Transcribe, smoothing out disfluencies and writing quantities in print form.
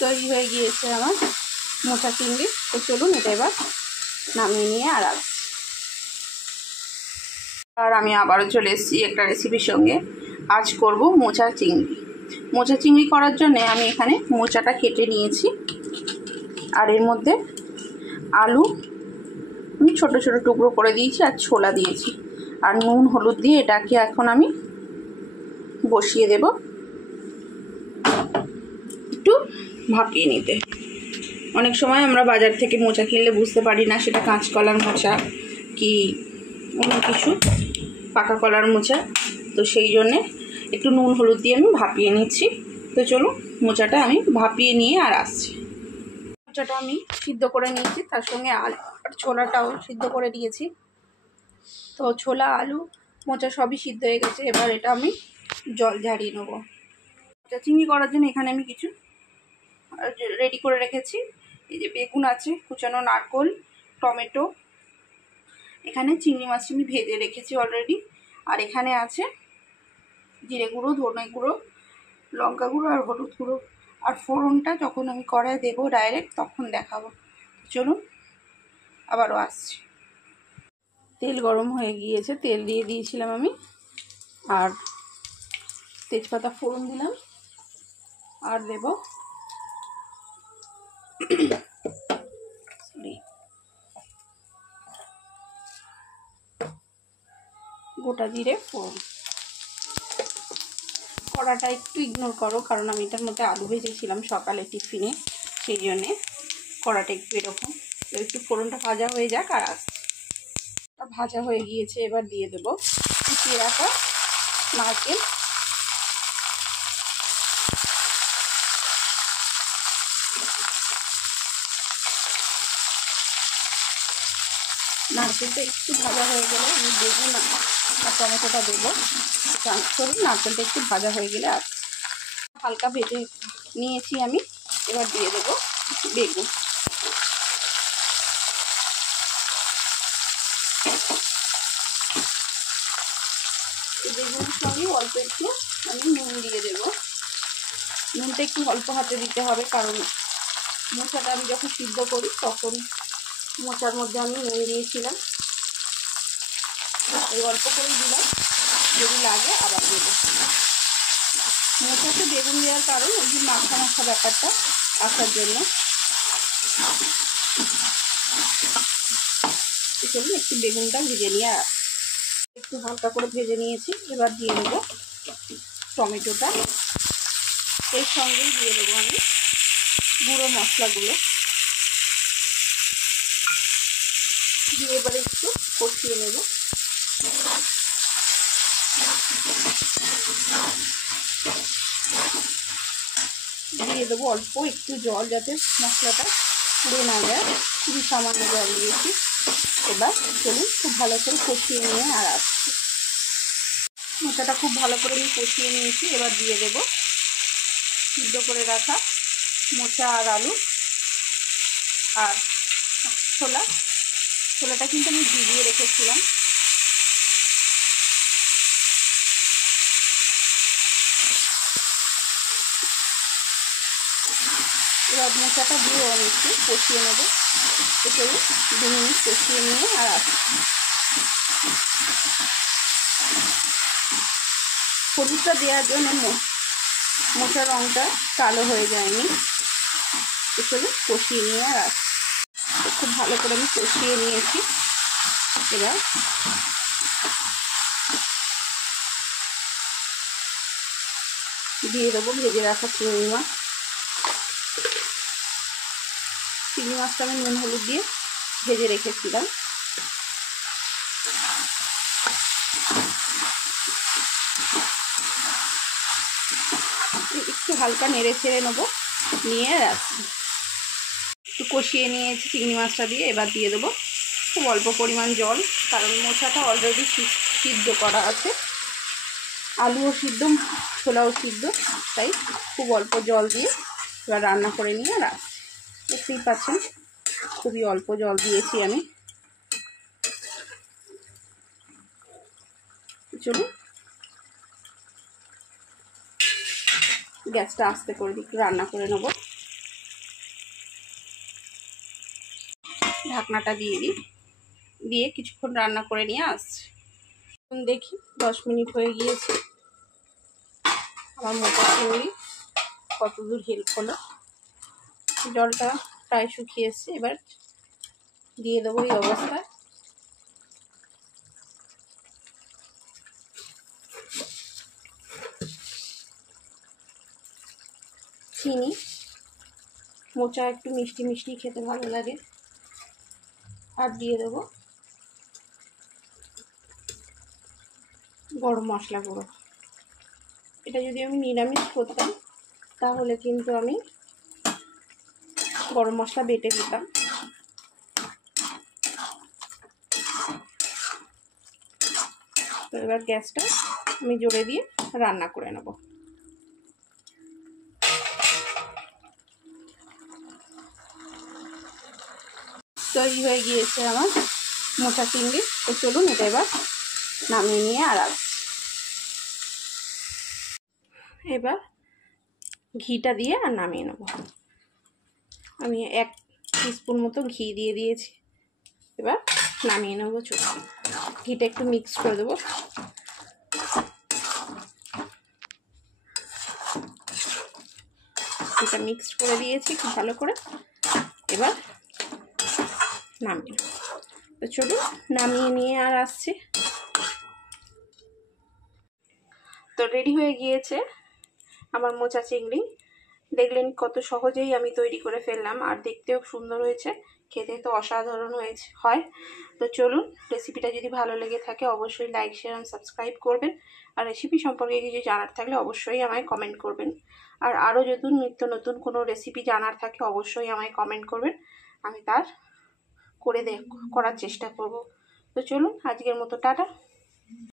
তৈরি হয়ে গিয়েছে আমার মোচা চিংড়ি। তো চলুন এটা এবার নামিয়ে নিয়ে আর আসছি। আর আমি আবারও চলে এসেছি একটা রেসিপির সঙ্গে। আজ করব মোচা চিংড়ি। মোচা চিংড়ি করার জন্য আমি এখানে মোচাটা কেটে নিয়েছি, আর এর মধ্যে আলু আমি ছোট ছোট টুকরো করে দিয়েছি, আর ছোলা দিয়েছি, আর নুন হলুদ দিয়ে এটাকে এখন আমি বসিয়ে দেব একটু ভাপিয়ে নিতে। অনেক সময় আমরা বাজার থেকে মোচা কিনলে বুঝতে পারি না সেটা কাঁচকলার মোচা কি অন্য কিছু, পাকা কলার মোচা। তো সেই জন্যে একটু নুন হলুদ দিয়ে আমি ভাপিয়ে নিচ্ছি। তো চলুন মোচাটা আমি ভাপিয়ে নিয়ে আর আসছি। মোচাটা আমি সিদ্ধ করে নিয়েছি, তার সঙ্গে আলু আর ছোলাটাও সিদ্ধ করে দিয়েছি। তো ছোলা আলু মোচা সবই সিদ্ধ হয়ে গেছে। এবার এটা আমি জল ঝারিয়ে নেবো। মোচা চিংড়ি করার জন্য এখানে আমি কিছু রেডি করে রেখেছি। এই যে বেগুন আছে, কুচানো নারকোল, টমেটো, এখানে চিংড়ি মাছটা আমি ভেজে রেখেছি অলরেডি, আর এখানে আছে জিরে গুঁড়ো, ধনে গুঁড়ো, লঙ্কা গুঁড়ো আর হলুদ গুঁড়ো। আর ফোড়নটা যখন আমি কড়াই দেবো ডাইরেক্ট তখন দেখাবো। চলুন আবারও আসছি। তেল গরম হয়ে গিয়েছে, তেল দিয়ে দিয়েছিলাম আমি, আর তেজপাতা ফোড়ন দিলাম, আর দেব গোটা জিরে ফোড়ন। কড়াটা একটু ইগনোর করো, কারণ আমি এটার মধ্যে আলু ভেজেছিলাম সকালে টিফিনে, সেই জন্যে কড়াটা একটু এরকম। তো একটু ফোড়নটা ভাজা হয়ে যাক আর আসছে। ভাজা হয়ে গিয়েছে, এবার দিয়ে দেবো কুচিয়ে রাখা নারকেল, নারকেলটা একটু ভাজা হয়ে গেলে আমি বেগুন আর টমেটোটা দেবো। সরি, নারকেলটা একটু ভাজা হয়ে গেলে আর হালকা ভেজে নিয়েছি আমি। এবার দিয়ে দেবো বেগুন। বেগুনের সঙ্গে অল্প একটু আমি নুন দিয়ে দেবো। নুনটা একটু অল্প হাতে দিতে হবে, কারণ মোচাটা আমি যখন সিদ্ধ করি তখন মোচার মধ্যে আমি নুন দিয়েছিলাম। এই অল্প করে দিলাম, যদি লাগে আবার দেবো। মোচাতে বেগুন দেওয়ার কারণ ওই যে মাখা মাখা ব্যাপারটা আসার জন্য। চলুন একটু বেগুনটা ভেজে নিয়ে একটু হালকা করে ভেজে নিয়েছি। এবার দিয়ে দেবো টমেটোটা, এর সঙ্গেই দিয়ে দেবো আমি গুঁড়ো মশলাগুলো দিয়ে এবারে একটু কষিয়ে নেব। দিয়ে দেবো অল্প একটু জল, যাতে মশলাটা পুড়ে না যায়, খুবই সামান্য জল দিয়েছি। এবার চলুন খুব ভালো করে কষিয়ে নিয়ে আর আসছি। মোচাটা খুব ভালো করে আমি কষিয়ে নিয়েছি। এবার দিয়ে দেবো সিদ্ধ করে রাখা মোচা আর আলু আর ছোলাটা কিন্তু আমি ভিজিয়ে রেখেছিলাম। এবার মোচাটা দিয়ে আমি একটু কষিয়ে নেবো। এতে 2 মিনিট কষিয়ে নিয়ে আর আসছি। হলুদটা দেওয়ার জন্য মোচার রঙটা কালো হয়ে যায়নি। এসবে কষিয়ে নিয়ে আর আসছি। খুব ভালো করে আমি কষিয়ে নিয়েছি। এবার দিয়ে দেবো ভেজে রাখা চিংড়ি মাছ। চিংড়ি মাছটা আমি নুন হলুদ দিয়ে ভেজে রেখেছিলাম। একটু হালকা নেড়ে ছেড়ে নেবো, নিয়ে রাখছি। একটু কষিয়ে নিয়েছি চিংড়ি মাছটা দিয়ে। এবার দিয়ে দেবো খুব অল্প পরিমাণ জল, কারণ মোচাটা অলরেডি সিদ্ধ করা আছে, আলুও সিদ্ধ, ছোলাও সিদ্ধ, তাই খুব অল্প জল দিয়ে এবার রান্না করে নিয়ে রাখছি। দেখতেই পাচ্ছেন খুবই অল্প জল দিয়েছি আমি। চলুন গ্যাসটা আস্তে করে একটু রান্না করে নেব। ঢাকনাটা দিয়ে দিই, দিয়ে কিছুক্ষণ রান্না করে নিয়ে আসছি। দেখি 10 মিনিট হয়ে গিয়েছে। আমার মোটা চিংড়ি কত দূর হেল্প হলো। জলটা প্রায় শুকিয়ে এসছে, এবার দিয়ে দেবো এই অবস্থায় চিনি। মোচা একটু মিষ্টি মিষ্টি খেতে ভালো লাগে। আর দিয়ে দেবো গরম মশলা গুঁড়ো। এটা যদি আমি নিরামিষ করতাম তাহলে কিন্তু আমি গরম মশলা বেটে দিতাম। তো এবার গ্যাসটা আমি জোরে দিয়ে রান্না করে নেব। তৈরি হয়ে গিয়েছে আমার মোচা চিংড়ি। তো চলুন এটা এবার নামিয়ে নিয়ে আর আসছি। এবার ঘিটা দিয়ে আর নামিয়ে নেব। আমি 1 টিস্পুন মতো ঘি দিয়ে দিয়েছি। এবার নামিয়ে নেব। চলুন ঘিটা একটু মিক্স করে দেবো। এটা মিক্সড করে দিয়েছি খুব ভালো করে। এবার নামিয়ে নেব। তো চলুন নামিয়ে নিয়ে আর আসছি। তো রেডি হয়ে গিয়েছে আমার মোচা চিংড়ি। দেখলেন কত সহজেই আমি তৈরি করে ফেললাম, আর দেখতেও সুন্দর হয়েছে, খেতে তো অসাধারণ হয়। তো চলুন, রেসিপিটা যদি ভালো লেগে থাকে অবশ্যই লাইক, শেয়ার আর সাবস্ক্রাইব করবেন। আর রেসিপি সম্পর্কে কিছু জানার থাকলে অবশ্যই আমায় কমেন্ট করবেন। আর আরও যদি নিত্য নতুন কোনো রেসিপি জানার থাকে অবশ্যই আমায় কমেন্ট করবেন, আমি তার করার চেষ্টা করব। তো চলুন আজকের মতো টাটা।